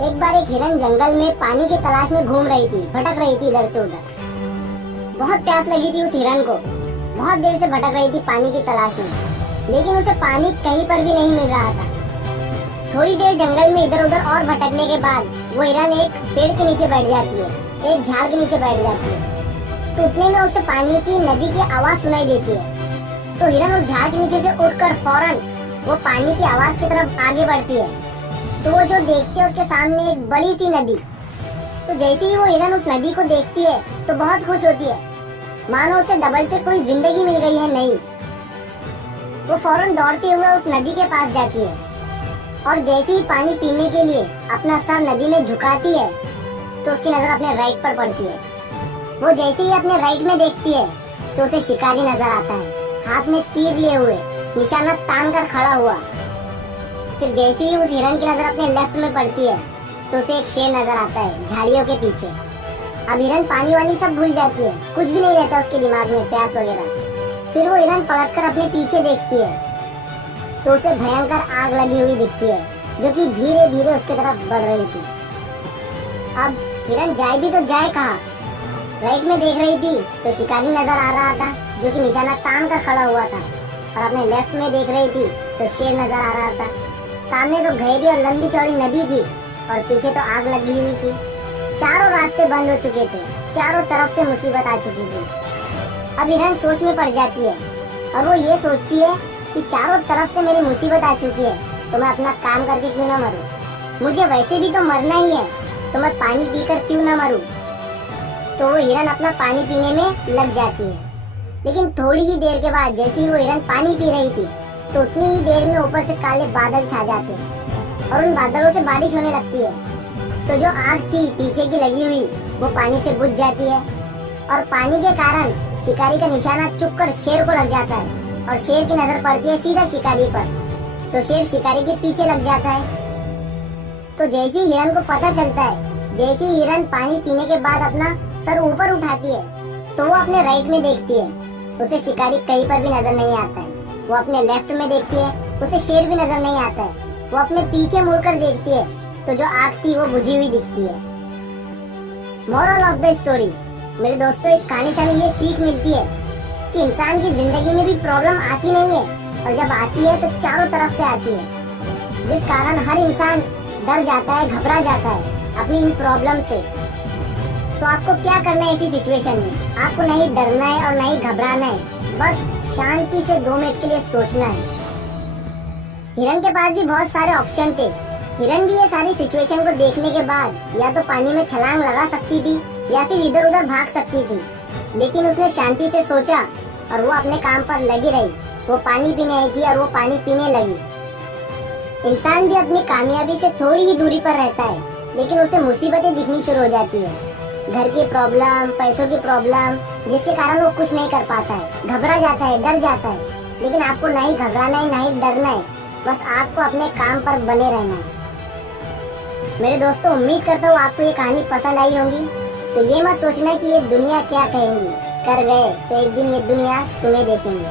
एक बार एक हिरन जंगल में पानी की तलाश में घूम रही थी, भटक रही थी इधर से उधर। बहुत प्यास लगी थी उस हिरन को, बहुत देर से भटक रही थी पानी की तलाश में, लेकिन उसे पानी कहीं पर भी नहीं मिल रहा था। थोड़ी देर जंगल में इधर उधर और भटकने के बाद वो हिरन एक पेड़ के नीचे बैठ जाती है, एक झाड़ के नीचे बैठ जाती है। तो उतने में उसे पानी की नदी की आवाज सुनाई देती है। तो हिरन उस झाड़ के नीचे से उठकर फौरन वो पानी की आवाज की तरफ आगे बढ़ती है। तो वो जो देखती है उसके सामने एक बड़ी सी नदी। तो जैसे ही वो हिरन उस नदी को देखती है तो बहुत खुश होती है, मानो उसे डबल से कोई जिंदगी मिल गई है नई। वो फौरन दौड़ते हुए उस नदी के पास जाती है और जैसे ही पानी पीने के लिए अपना सर नदी में झुकाती है तो उसकी नजर अपने राइट पर पड़ती है। वो जैसे ही अपने राइट में देखती है तो उसे शिकारी नजर आता है, हाथ में तीर लिए हुए, निशाना तान कर खड़ा हुआ। फिर जैसे ही उस हिरन की नजर अपने लेफ्ट में पड़ती है तो उसे एक शेर नजर आता है झाड़ियों के पीछे। अब हिरन पानी वानी सब भूल जाती है, कुछ भी नहीं रहता उसके दिमाग में, प्यास वगैरह। फिर वो हिरन पलटकर अपने पीछे देखती है तो उसे भयंकर आग लगी हुई दिखती है जो कि धीरे धीरे उसके तरफ बढ़ रही थी। अब हिरन जाए भी तो जाए कहाँ? राइट में देख रही थी तो शिकारी नजर आ रहा था जो कि निशाना तान कर खड़ा हुआ था, और अपने लेफ्ट में देख रही थी तो शेर नजर आ रहा था। सामने तो गहरी और लंबी चौड़ी नदी थी और पीछे तो आग लगी हुई थी। चारों रास्ते बंद हो चुके थे, चारों तरफ से मुसीबत आ चुकी थी। अब हिरन सोच में पड़ जाती है और वो ये सोचती है कि चारों तरफ से मेरी मुसीबत आ चुकी है तो मैं अपना काम करके क्यों ना मरूं? मुझे वैसे भी तो मरना ही है तो मैं पानी पीकर क्यों ना मरूं? तो वो हिरन अपना पानी पीने में लग जाती है। लेकिन थोड़ी ही देर के बाद जैसे ही वो हिरन पानी पी रही थी तो उतनी ही देर में ऊपर से काले बादल छा जाते हैं और उन बादलों से बारिश होने लगती है। तो जो आग थी पीछे की लगी हुई वो पानी से बुझ जाती है और पानी के कारण शिकारी का निशाना चुपकर शेर को लग जाता है और शेर की नजर पड़ती है सीधा शिकारी पर। तो शेर शिकारी के पीछे लग जाता है। तो जैसे ही हिरन को पता चलता है, जैसे ही हिरन पानी पीने के बाद अपना सर ऊपर उठाती है तो वो अपने राइट में देखती है, उसे शिकारी कहीं पर भी नजर नहीं आता है। वो अपने लेफ्ट में देखती है, उसे शेर भी नजर नहीं आता है। वो अपने पीछे मुड़कर देखती है तो जो आग थी वो बुझी हुई दिखती है। मोरल ऑफ द स्टोरी, मेरे दोस्तों, इस कहानी से हमें ये सीख मिलती है कि इंसान की जिंदगी में भी प्रॉब्लम आती नहीं है, और जब आती है तो चारों तरफ से आती है, जिस कारण हर इंसान डर जाता है, घबरा जाता है अपनी इन प्रॉब्लम से। तो आपको क्या करना है ऐसी सिचुएशन में? आपको नहीं डरना है और नहीं घबराना है, बस शांति से 2 मिनट के लिए सोचना है। हिरन के पास भी बहुत सारे ऑप्शन थे। हिरन भी ये सारी सिचुएशन को देखने के बाद या तो पानी में छलांग लगा सकती थी या फिर इधर उधर भाग सकती थी, लेकिन उसने शांति से सोचा और वो अपने काम पर लगी रही। वो पानी पीने आई थी और वो पानी पीने लगी। इंसान भी अपनी कामयाबी से थोड़ी ही दूरी पर रहता है, लेकिन उसे मुसीबतें दिखनी शुरू हो जाती है, घर की प्रॉब्लम, पैसों की प्रॉब्लम, जिसके कारण वो कुछ नहीं कर पाता है, घबरा जाता है, डर जाता है। लेकिन आपको नहीं घबराना है, नहीं डरना है, बस आपको अपने काम पर बने रहना है। मेरे दोस्तों, उम्मीद करता हूँ आपको ये कहानी पसंद आई होगी। तो ये मत सोचना कि ये दुनिया क्या कहेंगी, कर गए तो एक दिन ये दुनिया तुम्हें देखेंगी।